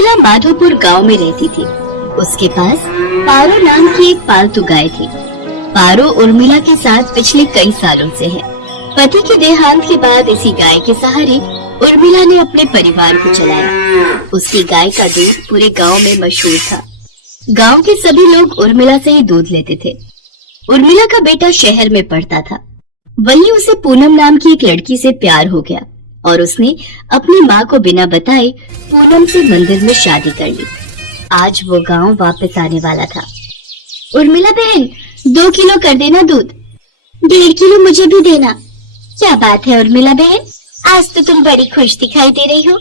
उर्मिला माधोपुर गांव में रहती थी। उसके पास पारो नाम की एक पालतू गाय थी। पारो उर्मिला के साथ पिछले कई सालों से है। पति के देहांत के बाद इसी गाय के सहारे उर्मिला ने अपने परिवार को चलाया। उसकी गाय का दूध पूरे गांव में मशहूर था। गांव के सभी लोग उर्मिला से ही दूध लेते थे। उर्मिला का बेटा शहर में पढ़ता था। वहीं उसे पूनम नाम की एक लड़की से प्यार हो गया और उसने अपनी माँ को बिना बताए पूनम से मंदिर में शादी कर ली। आज वो गांव वापस आने वाला था। उर्मिला बहन, 2 किलो कर देना दूध। 1.5 किलो मुझे भी देना। क्या बात है उर्मिला बहन, आज तो तुम बड़ी खुश दिखाई दे रही हो।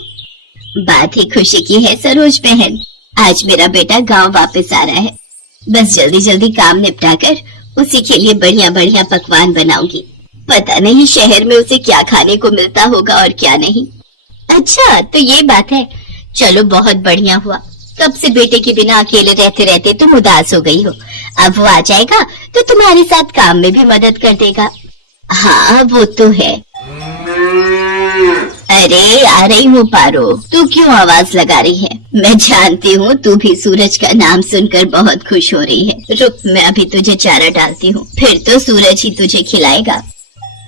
बात ही खुशी की है सरोज बहन, आज मेरा बेटा गांव वापस आ रहा है। बस जल्दी जल्दी काम निपटा कर उसी के लिए बढ़िया बढ़िया पकवान बनाऊंगी। पता नहीं शहर में उसे क्या खाने को मिलता होगा और क्या नहीं। अच्छा तो ये बात है, चलो बहुत बढ़िया हुआ। कब से बेटे के बिना अकेले रहते रहते तुम उदास हो गई हो। अब वो आ जाएगा तो तुम्हारे साथ काम में भी मदद कर देगा। हाँ वो तो है। अरे आ रही हूँ पारो, तू क्यों आवाज लगा रही है? मैं जानती हूँ तू भी सूरज का नाम सुनकर बहुत खुश हो रही है। रुक, मैं अभी तुझे चारा डालती हूँ, फिर तो सूरज ही तुझे खिलाएगा।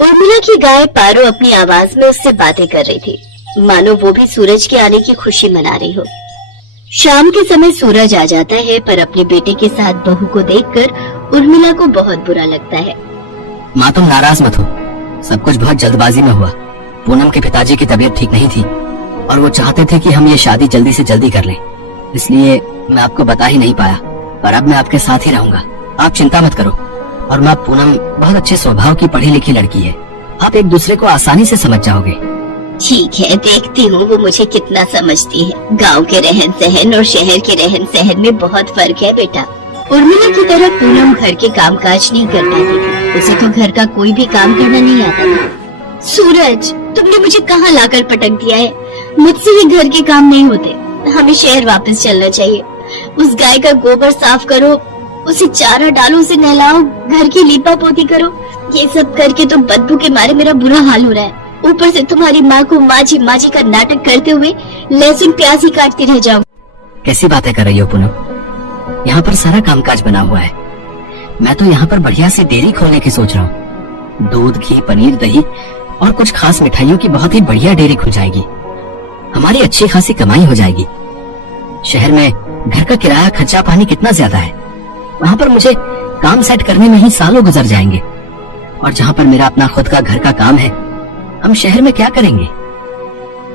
उर्मिला की गाय पारो अपनी आवाज में उससे बातें कर रही थी, मानो वो भी सूरज के आने की खुशी मना रही हो। शाम के समय सूरज आ जाता है, पर अपने बेटे के साथ बहू को देखकर उर्मिला को बहुत बुरा लगता है। माँ तुम नाराज मत हो, सब कुछ बहुत जल्दबाजी में हुआ। पूनम के पिताजी की तबीयत ठीक नहीं थी और वो चाहते थे कि हम ये शादी जल्दी से जल्दी कर लें, इसलिए मैं आपको बता ही नहीं पाया। पर अब मैं आपके साथ ही रहूंगा, आप चिंता मत करो। और माँ पूनम बहुत अच्छे स्वभाव की पढ़ी लिखी लड़की है, आप एक दूसरे को आसानी से समझ जाओगे। ठीक है, देखती हूँ वो मुझे कितना समझती है। गांव के रहन सहन और शहर के रहन सहन में बहुत फर्क है बेटा। उर्मिला की तरह पूनम घर के कामकाज नहीं कर पाती थी। उसे तो घर का कोई भी काम करना नहीं आता था। सूरज, तुमने मुझे कहाँ लाकर पटक दिया है? मुझसे ये घर के काम नहीं होते। हमें शहर वापस चलना चाहिए। उस गाय का गोबर साफ करो, उसे चारा डालो, उसे नहलाओ, घर की लीपा पोती करो। ये सब करके तो बदबू के मारे मेरा बुरा हाल हो रहा है। ऊपर से तुम्हारी माँ को माजी माजी का नाटक करते हुए लहसुन प्याज ही काटती रह जाऊं। कैसी बातें कर रही हो पूनम? यहाँ पर सारा कामकाज बना हुआ है। मैं तो यहाँ पर बढ़िया सी डेयरी खोलने की सोच रहा हूँ। दूध, घी, पनीर, दही और कुछ खास मिठाइयों की बहुत ही बढ़िया डेयरी खुल जाएगी। हमारी अच्छी खासी कमाई हो जाएगी। शहर में घर का किराया, खर्चा पानी कितना ज्यादा है। वहाँ पर मुझे काम सेट करने में ही सालों गुजर जाएंगे। और जहाँ पर मेरा अपना खुद का घर का काम है, हम शहर में क्या करेंगे?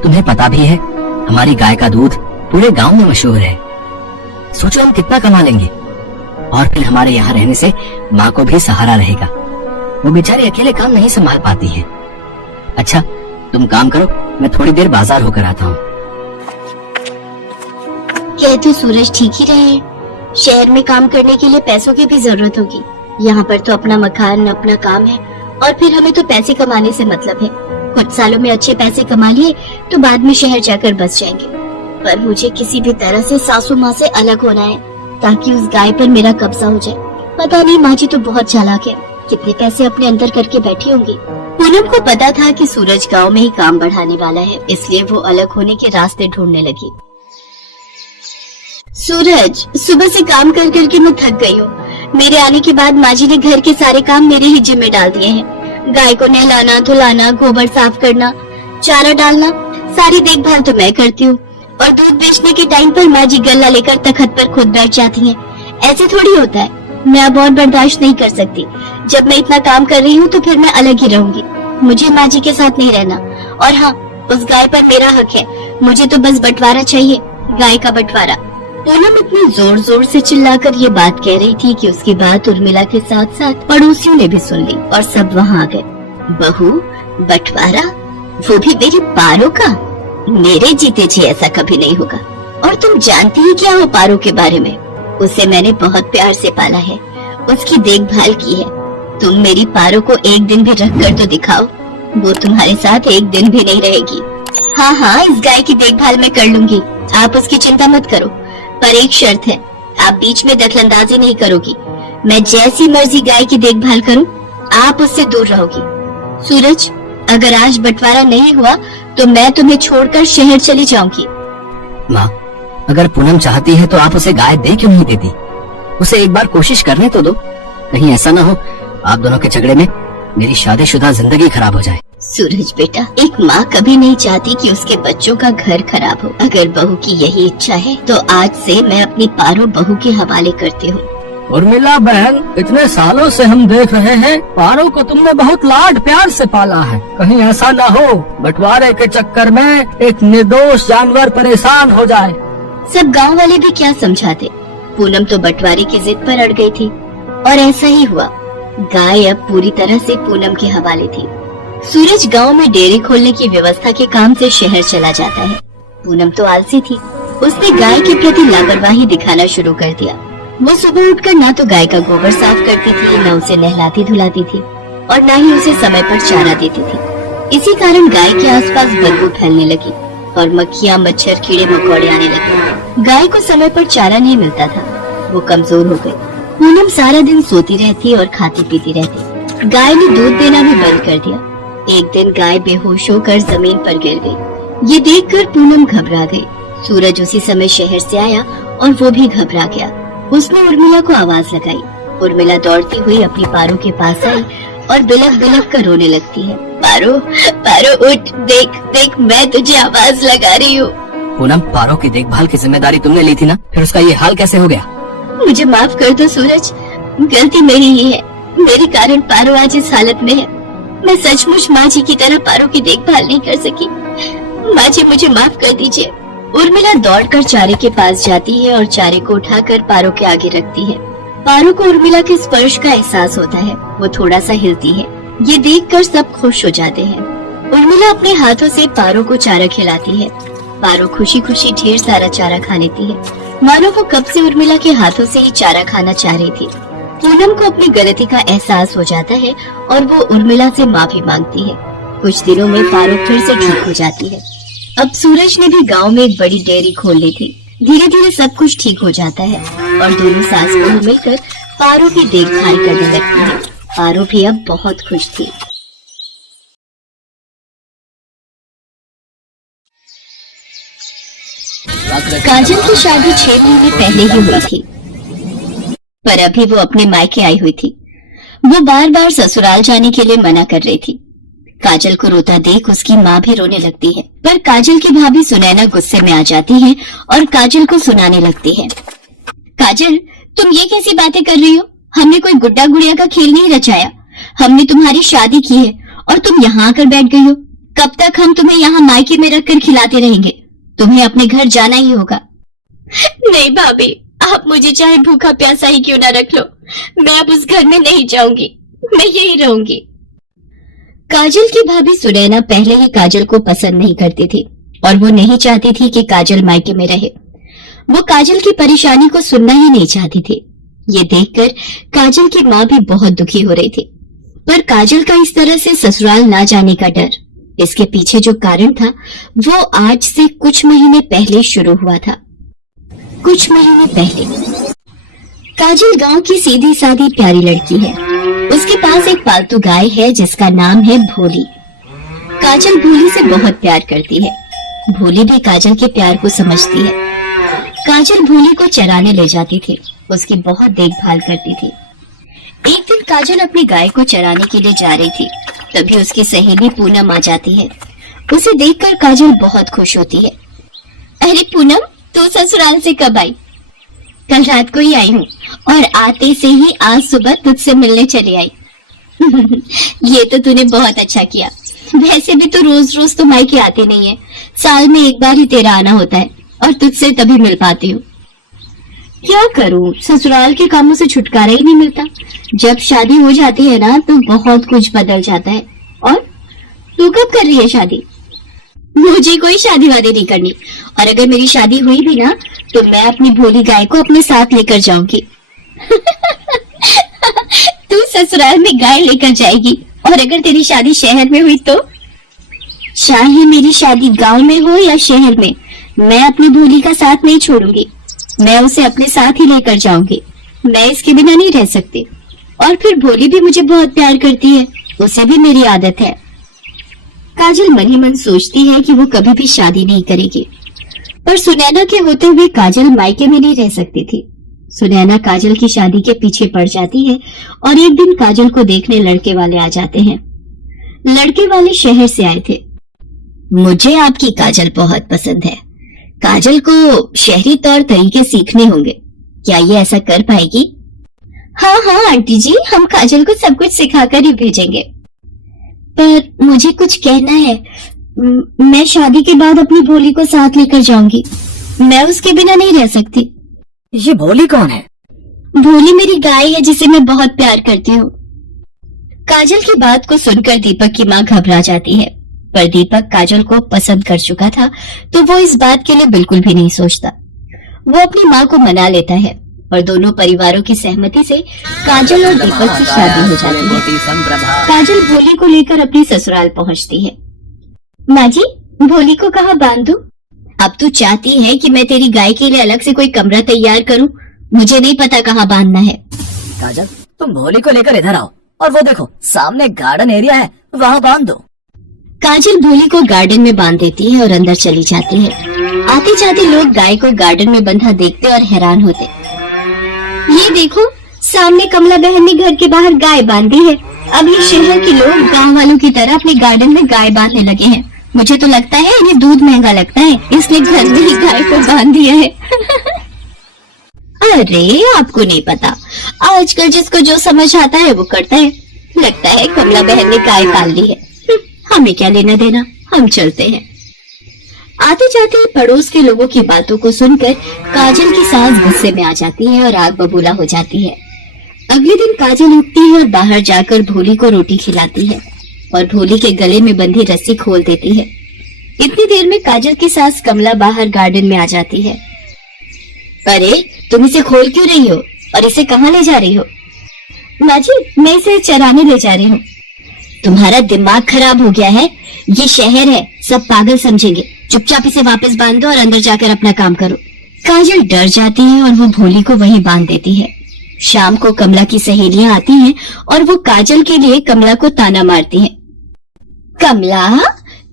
तुम्हें पता भी है हमारी गाय का दूध पूरे गांव में मशहूर है। सोचो हम कितना कमा लेंगे। और फिर हमारे यहाँ रहने से माँ को भी सहारा रहेगा। वो बेचारी अकेले काम नहीं संभाल पाती है। अच्छा तुम काम करो, मैं थोड़ी देर बाजार होकर आता हूँ। क्या तो सूरज ठीक ही रहे? शहर में काम करने के लिए पैसों की भी जरूरत होगी। यहाँ पर तो अपना मकान, अपना काम है और फिर हमें तो पैसे कमाने से मतलब है। कुछ सालों में अच्छे पैसे कमा लिए तो बाद में शहर जाकर बस जाएंगे। पर मुझे किसी भी तरह से सासू माँ से अलग होना है ताकि उस गाय पर मेरा कब्जा हो जाए। पता नहीं, माँ जी तो बहुत चालाक है, कितने पैसे अपने अंदर करके बैठी होंगी। पूनम को पता था कि सूरज गांव में ही काम बढ़ाने वाला है, इसलिए वो अलग होने के रास्ते ढूंढने लगी। सूरज, सुबह से काम कर करके मैं थक गई हूँ। मेरे आने के बाद माँ जी ने घर के सारे काम मेरे ही जिम्मे डाल दिए हैं। गाय को नहलाना, धुलाना, गोबर साफ करना, चारा डालना, सारी देखभाल तो मैं करती हूँ। और दूध बेचने के टाइम पर माँ जी गल्ला लेकर तखत पर खुद बैठ जाती हैं। ऐसे थोड़ी होता है। मैं अब और बर्दाश्त नहीं कर सकती। जब मैं इतना काम कर रही हूँ तो फिर मैं अलग ही रहूंगी। मुझे माँ जी के साथ नहीं रहना। और हाँ, उस गाय पर मेरा हक है। मुझे तो बस बंटवारा चाहिए, गाय का बंटवारा। पूनम इतनी जोर जोर से चिल्लाकर ये बात कह रही थी कि उसकी बात उर्मिला के साथ साथ पड़ोसियों ने भी सुन ली और सब वहाँ आ गए। बहू, बंटवारा, वो भी मेरी पारो का? मेरे जीते जी ऐसा कभी नहीं होगा। और तुम जानती ही क्या हो पारो के बारे में? उसे मैंने बहुत प्यार से पाला है, उसकी देखभाल की है। तुम मेरी पारो को एक दिन भी रख कर तो दिखाओ, वो तुम्हारे साथ एक दिन भी नहीं रहेगी। हाँ हाँ, इस गाय की देखभाल मैं कर लूंगी, आप उसकी चिंता मत करो। पर एक शर्त है, आप बीच में दखलंदाजी नहीं करोगी। मैं जैसी मर्जी गाय की देखभाल करूं, आप उससे दूर रहोगी। सूरज, अगर आज बंटवारा नहीं हुआ तो मैं तुम्हें छोड़कर शहर चली जाऊंगी। माँ, अगर पूनम चाहती है तो आप उसे गाय दे क्यों नहीं देती? उसे एक बार कोशिश करने तो दो। कहीं ऐसा ना हो आप दोनों के झगड़े में मेरी शादीशुदा जिंदगी खराब हो जाए। सूरज बेटा, एक माँ कभी नहीं चाहती कि उसके बच्चों का घर खराब हो। अगर बहू की यही इच्छा है तो आज से मैं अपनी पारो बहू के हवाले करती हूँ। उर्मिला बहन, इतने सालों से हम देख रहे हैं पारो को तुमने बहुत लाड प्यार से पाला है। कहीं ऐसा ना हो बंटवारे के चक्कर में एक निर्दोष जानवर परेशान हो जाए। सब गांव वाले भी क्या समझाते। पूनम तो बंटवारे की जिद पर अड़ गई थी और ऐसा ही हुआ। गाय अब पूरी तरह से पूनम के हवाले थी। सूरज गांव में डेयरी खोलने की व्यवस्था के काम से शहर चला जाता है। पूनम तो आलसी थी। उसने गाय के प्रति लापरवाही दिखाना शुरू कर दिया। वो सुबह उठकर ना तो गाय का गोबर साफ करती थी, न उसे नहलाती धुलाती थी और न ही उसे समय पर चारा देती थी। इसी कारण गाय के आसपास बदबू फैलने लगी और मक्खियाँ, मच्छर, कीड़े मकोड़े आने लगे। गाय को समय पर चारा नहीं मिलता था। वो कमजोर हो गई। पूनम सारा दिन सोती रहती और खाती पीती रहती। गाय ने दूध देना भी बंद कर दिया। एक दिन गाय बेहोश होकर जमीन पर गिर गई। ये देखकर पूनम घबरा गई। सूरज उसी समय शहर से आया और वो भी घबरा गया। उसने उर्मिला को आवाज लगाई। उर्मिला दौड़ती हुई अपनी पारो के पास आई और बिलख बिलख कर रोने लगती है। पारो, पारो उठ, देख देख, मैं तुझे आवाज लगा रही हूँ। पूनम, पारो की देखभाल की जिम्मेदारी तुमने ली थी ना, फिर उसका ये हाल कैसे हो गया? मुझे माफ कर दो सूरज, गलती मेरी ही है। मेरे कारण पारो आज इस हालत में है। मैं सचमुच माँ जी की तरह पारो की देखभाल नहीं कर सकी। माँ जी, मुझे माफ कर दीजिए। उर्मिला दौड़कर चारे के पास जाती है और चारे को उठाकर पारो के आगे रखती है। पारो को उर्मिला के स्पर्श का एहसास होता है। वो थोड़ा सा हिलती है। ये देखकर सब खुश हो जाते हैं। उर्मिला अपने हाथों से पारो को चारा खिलाती है। पारो खुशी खुशी ढेर सारा चारा खा लेती है, मानो वो कब से उर्मिला के हाथों से ही चारा खाना चाह रही थी। पूनम को अपनी गलती का एहसास हो जाता है और वो उर्मिला से माफी मांगती है। कुछ दिनों में पारो फिर से ठीक हो जाती है। अब सूरज ने भी गांव में एक बड़ी डेयरी खोल ली थी। धीरे धीरे सब कुछ ठीक हो जाता है और दोनों सास बहू मिलकर पारो की देखभाल करने लगती है। पारो भी अब बहुत खुश थी। काजल की शादी 6 महीने पहले ही हुई थी, पर अभी वो अपने मायके आई हुई थी। वो बार बार ससुराल जाने के लिए मना कर रही थी। काजल को रोता देख उसकी माँ भी रोने लगती है, पर काजल की भाभी सुनैना गुस्से में आ जाती है और काजल को सुनाने लगती है। काजल, तुम ये कैसी बातें कर रही हो? हमने कोई गुड्डा गुड़िया का खेल नहीं रचाया। हमने तुम्हारी शादी की है और तुम यहाँ आकर बैठ गई हो। कब तक हम तुम्हें यहाँ मायके में रखकर खिलाते रहेंगे? तुम्हें अपने घर जाना ही होगा। नहीं भाभी, आप मुझे चाहे भूखा प्यासा ही क्यों ना रख लो, मैं अब उस घर में नहीं जाऊंगी, मैं यही रहूंगी। काजल की भाभी सुनैना पहले ही काजल को पसंद नहीं करती थी और वो नहीं चाहती थी कि काजल मायके में रहे। वो काजल की परेशानी को सुनना ही नहीं चाहती थी। ये देखकर काजल की माँ भी बहुत दुखी हो रही थी, पर काजल का इस तरह से ससुराल ना जाने का डर, इसके पीछे जो कारण था वो आज से कुछ महीने पहले शुरू हुआ था। कुछ महीने पहले काजल गांव की सीधी सादी प्यारी लड़की है। उसके पास एक पालतू गाय है जिसका नाम है भोली। काजल भोली से बहुत प्यार करती है। भोली भी काजल के प्यार को समझती है। काजल भोली को चराने ले जाती थी, उसकी बहुत देखभाल करती थी। एक दिन काजल अपनी गाय को चराने के लिए जा रही थी, तभी उसकी सहेली पूनम आ जाती है। उसे देखकर काजल बहुत खुश होती है। अरे पूनम, तू ससुराल से कब आई? कल रात को ही आई हूँ और आते से ही आज सुबह तुझसे मिलने चली आई। ये तो तूने बहुत अच्छा किया। वैसे भी तो रोज रोज तो मायके आते नहीं है, साल में एक बार ही तेरा आना होता है और तुझसे तभी मिल पाती हूँ। क्या करूँ, ससुराल के कामों से छुटकारा ही नहीं मिलता। जब शादी हो जाती है ना तो बहुत कुछ बदल जाता है। और तू कब कर रही है शादी? मुझे कोई शादी वादी नहीं करनी, और अगर मेरी शादी हुई भी ना तो मैं अपनी भोली गाय को अपने साथ लेकर जाऊंगी। तू ससुराल में गाय लेकर जाएगी और अगर तेरी शादी शहर में हुई तो? चाहे मेरी शादी गांव में हो या शहर में, मैं अपनी भोली का साथ नहीं छोड़ूंगी। मैं उसे अपने साथ ही लेकर जाऊंगी। मैं इसके बिना नहीं रह सकती। और फिर भोली भी मुझे बहुत प्यार करती है, उसे भी मेरी आदत है। काजल मन ही मन सोचती है कि वो कभी भी शादी नहीं करेगी। पर सुनैना के होते हुए काजल मायके में नहीं रह सकती थी। सुनैना काजल की शादी के पीछे पड़ जाती है और एक दिन काजल को देखने लड़के वाले आ जाते हैं। लड़के वाले शहर से आए थे। मुझे आपकी काजल बहुत पसंद है। काजल को शहरी तौर तरीके सीखने होंगे, क्या ये ऐसा कर पाएगी? हाँ हाँ आंटी जी, हम काजल को सब कुछ सिखाकर ही भेजेंगे। पर मुझे कुछ कहना है। मैं शादी के बाद अपनी भोली को साथ लेकर जाऊंगी। मैं उसके बिना नहीं रह सकती। ये भोली कौन है? भोली मेरी गाय है जिसे मैं बहुत प्यार करती हूँ। काजल की बात को सुनकर दीपक की माँ घबरा जाती है, पर दीपक काजल को पसंद कर चुका था तो वो इस बात के लिए बिल्कुल भी नहीं सोचता। वो अपनी माँ को मना लेता है और दोनों परिवारों की सहमति से काजल और दीपक की शादी हो जाती है। काजल भोली को लेकर अपनी ससुराल पहुँचती है। माँ जी, भोली को कहाँ बांध दूं? अब तू चाहती है कि मैं तेरी गाय के लिए अलग से कोई कमरा तैयार करूं? मुझे नहीं पता कहाँ बांधना है। काजल, तुम भोली को लेकर इधर आओ और वो देखो सामने गार्डन एरिया है, वहाँ बांध दो। काजल भोली को गार्डन में बांध देती है और अंदर चली जाती है। आते जाते लोग गाय को गार्डन में बंधा देखते और हैरान होते। ये देखो, सामने कमला बहन ने घर के बाहर गाय बांधी है। अब ये शहर के लोग गांव वालों की तरह अपने गार्डन में गाय बांधने लगे हैं। मुझे तो लगता है इन्हें दूध महंगा लगता है, इसलिए घर में ही गाय को बांध दिया है। अरे आपको नहीं पता, आजकल जिसको जो समझ आता है वो करता है। लगता है कमला बहन ने गाय पाल ली है। हमें क्या लेना देना, हम चलते हैं। आते जाते पड़ोस के लोगों की बातों को सुनकर काजल की सास गुस्से में आ जाती है और आग बबूला हो जाती है। अगले दिन काजल उठती है और बाहर जाकर भोली को रोटी खिलाती है और भोली के गले में बंधी रस्सी खोल देती है। इतनी देर में काजल की सास कमला बाहर गार्डन में आ जाती है। अरे तुम इसे खोल क्यों रही हो और इसे कहाँ ले जा रही हो? माँ जी, मैं इसे चराने ले जा रही हूँ। तुम्हारा दिमाग खराब हो गया है? ये शहर है, सब पागल समझेंगे। चुपचाप इसे वापस बांध दो और अंदर जाकर अपना काम करो। काजल डर जाती है और वो भोली को वहीं बांध देती है। शाम को कमला की सहेलियां आती हैं और वो काजल के लिए कमला को ताना मारती हैं। कमला,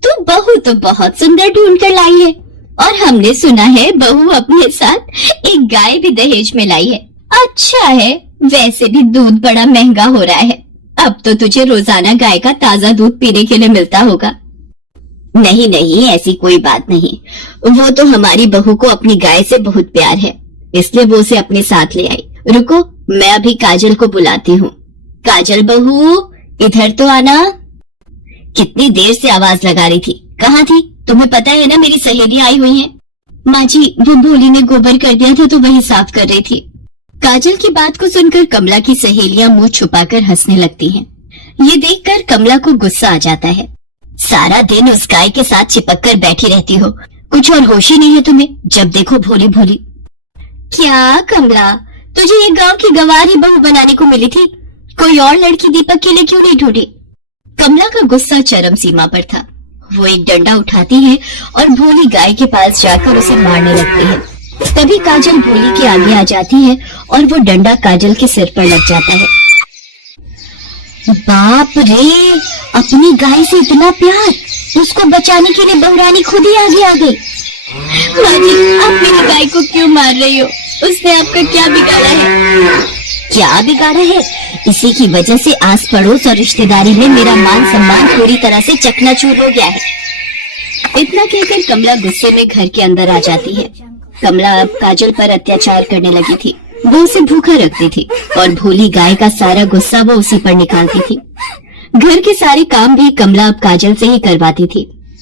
तू बहू तो बहुत सुंदर ढूंढ कर लाई है और हमने सुना है बहू अपने साथ एक गाय भी दहेज में लाई है। अच्छा है, वैसे भी दूध बड़ा महंगा हो रहा है। अब तो तुझे रोजाना गाय का ताजा दूध पीने के लिए मिलता होगा। नहीं नहीं, ऐसी कोई बात नहीं। वो तो हमारी बहू को अपनी गाय से बहुत प्यार है, इसलिए वो उसे अपने साथ ले आई। रुको, मैं अभी काजल को बुलाती हूँ। काजल बहू, इधर तो आना। कितनी देर से आवाज लगा रही थी, कहाँ थी? तुम्हें पता है ना मेरी सहेलियां आई हुई हैं। माँ जी, वो भोली ने गोबर कर दिया था तो वही साफ कर रही थी। काजल की बात को सुनकर कमला की सहेलियां मुंह छुपाकर हंसने लगती हैं। ये देखकर कमला को गुस्सा आ जाता है। सारा दिन उस गाय के साथ चिपक कर बैठी रहती हो, कुछ और होश ही नहीं है तुम्हें। जब देखो भोली भोली। क्या कमला, तुझे ये गांव की गंवारी बहू बनाने को मिली थी? कोई और लड़की दीपक के लिए क्यों नहीं ढूंढी? कमला का गुस्सा चरम सीमा पर था। वो एक डंडा उठाती है और भोली गाय के पास जाकर उसे मारने लगती है। तभी काजल भोली के आगे आ जाती है और वो डंडा काजल के सिर पर लग जाता है। बाप रे, अपनी गाय से इतना प्यार! उसको बचाने के लिए बहुरानी खुद ही आगे आ गई। माँ जी, आप मेरी गाय को क्यों मार रही हो? उसने आपका क्या बिगाड़ा है? क्या बिगाड़ा है? इसी की वजह से आस पड़ोस और रिश्तेदारी में मेरा मान सम्मान पूरी तरह से चकनाचूर हो गया है। इतना कहकर कमला गुस्से में घर के अंदर आ जाती है। कमला अब काजल पर अत्याचार करने लगी थी। वो उसे भूखा रखती थी और भोली गाय का सारा गुस्सा वो उसी पर निकालती थी। घर के सारे काम भी कमला अब काजल से ही करवाती थी।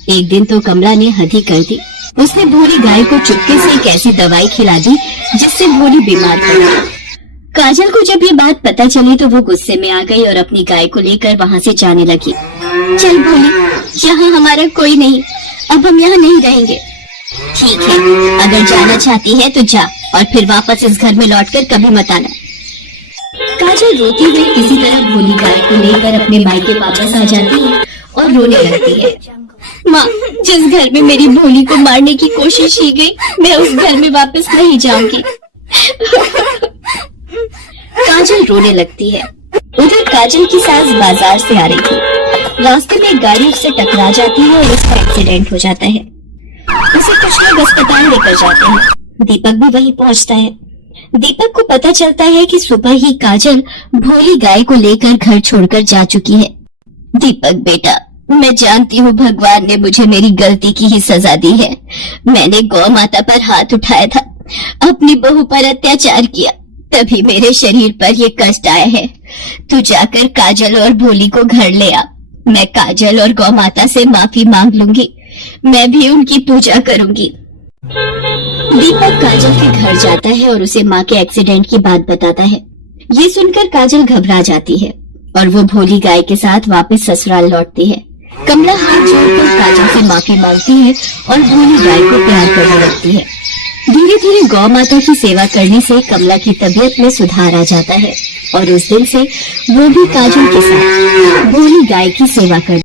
एक दिन तो कमला ने हद ही कर दी। उसने भोली गाय को चुपके से एक ऐसी दवाई खिला दी जिससे भोली बीमार पड़ गई। काजल को जब ये बात पता चली तो वो गुस्से में आ गई और अपनी गाय को लेकर वहाँ से जाने लगी। चल भोली, यहाँ हमारा कोई नहीं, अब हम यहाँ नहीं रहेंगे। ठीक है, अगर जाना चाहती है तो जा, और फिर वापस इस घर में लौटकर कभी मत आना। काजल रोती हुई किसी तरह भोली गाय को लेकर अपने मायके वापस आ जाती है और रोने लगती है। माँ, जिस घर में मेरी भोली को मारने की कोशिश की गई, मैं उस घर में वापस नहीं जाऊंगी। काजल रोने लगती है। उधर काजल की सास बाजार से आ रही थी। रास्ते में एक गाड़ी उससे टकरा जाती है और उसका एक्सीडेंट हो जाता है। उसे कुछ लोग अस्पताल लेकर जाते हैं। दीपक भी वहीं पहुंचता है। दीपक को पता चलता है कि सुबह ही काजल भोली गाय को लेकर घर छोड़कर जा चुकी है। दीपक बेटा, मैं जानती हूँ भगवान ने मुझे मेरी गलती की ही सजा दी है। मैंने गौ माता पर हाथ उठाया था, अपनी बहू पर अत्याचार किया, तभी मेरे शरीर पर ये कष्ट आया है। तू जाकर काजल और भोली को घर ले आ। मैं काजल और गौ माता से माफी मांग लूंगी। मैं भी उनकी पूजा करूंगी। दीपक काजल के घर जाता है और उसे माँ के एक्सीडेंट की बात बताता है। ये सुनकर काजल घबरा जाती है और वो भोली गाय के साथ वापस ससुराल लौटती है। कमला हाथ जोड़कर काजल से माफी मांगती है और भोली गाय को प्यार करने लगती है। धीरे धीरे गौ माता की सेवा करने से कमला की तबीयत में सुधार आ जाता है और उस दिन से वो भी काजल के साथ भोली गाय की सेवा करती है।